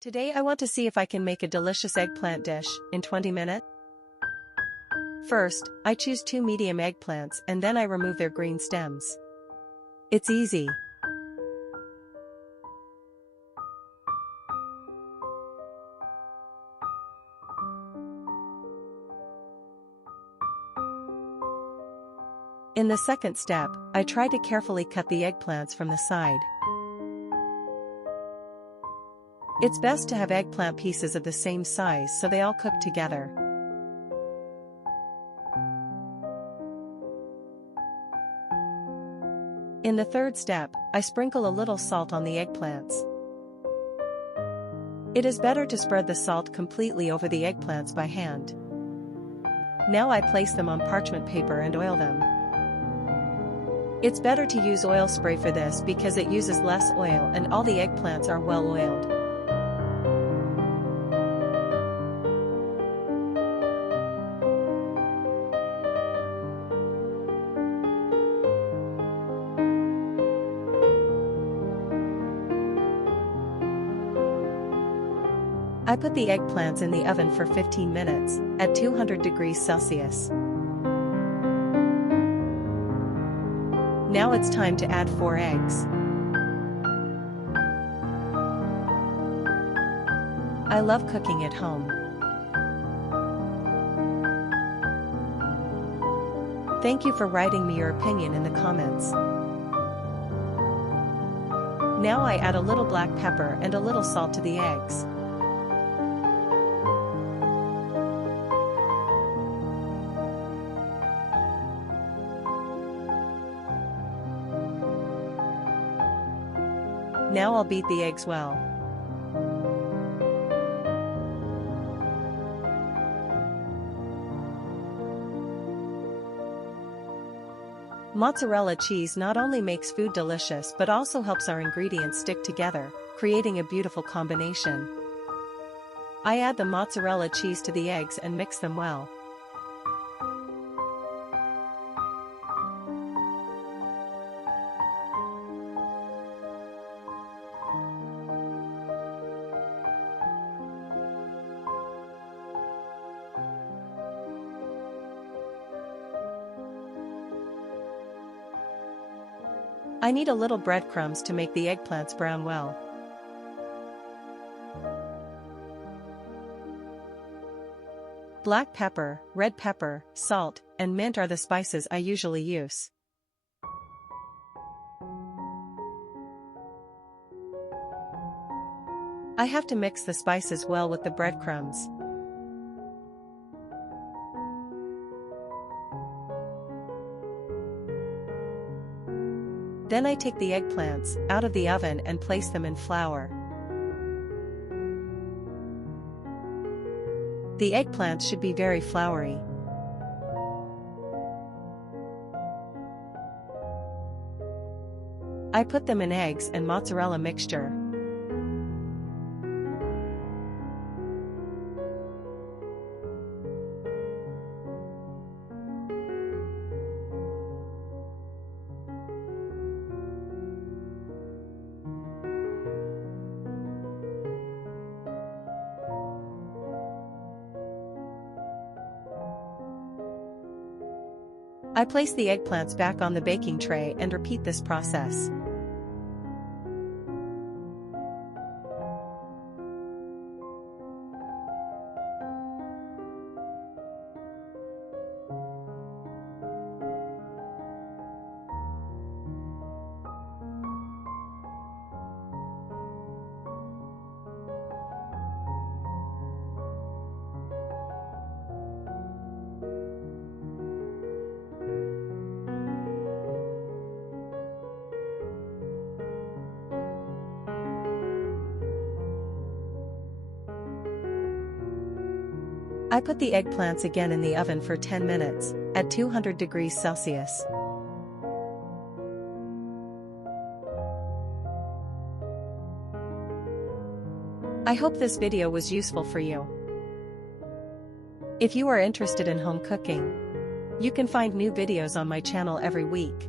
Today I want to see if I can make a delicious eggplant dish in 20 minutes. First, I choose 2 medium eggplants and then I remove their green stems. It's easy. In the second step, I try to carefully cut the eggplants from the side. It's best to have eggplant pieces of the same size so they all cook together. In the third step, I sprinkle a little salt on the eggplants. It is better to spread the salt completely over the eggplants by hand. Now I place them on parchment paper and oil them. It's better to use oil spray for this because it uses less oil and all the eggplants are well oiled. I put the eggplants in the oven for 15 minutes, at 200 degrees Celsius. Now it's time to add 4 eggs. I love cooking at home. Thank you for writing me your opinion in the comments. Now I add a little black pepper and a little salt to the eggs. Now I'll beat the eggs well. Mozzarella cheese not only makes food delicious but also helps our ingredients stick together, creating a beautiful combination. I add the mozzarella cheese to the eggs and mix them well. I need a little breadcrumbs to make the eggplants brown well. Black pepper, red pepper, salt, and mint are the spices I usually use. I have to mix the spices well with the breadcrumbs. Then I take the eggplants out of the oven and place them in flour. The eggplants should be very floury. I put them in eggs and mozzarella mixture. I place the eggplants back on the baking tray and repeat this process. I put the eggplants again in the oven for 10 minutes, at 200 degrees Celsius. I hope this video was useful for you. If you are interested in home cooking, you can find new videos on my channel every week.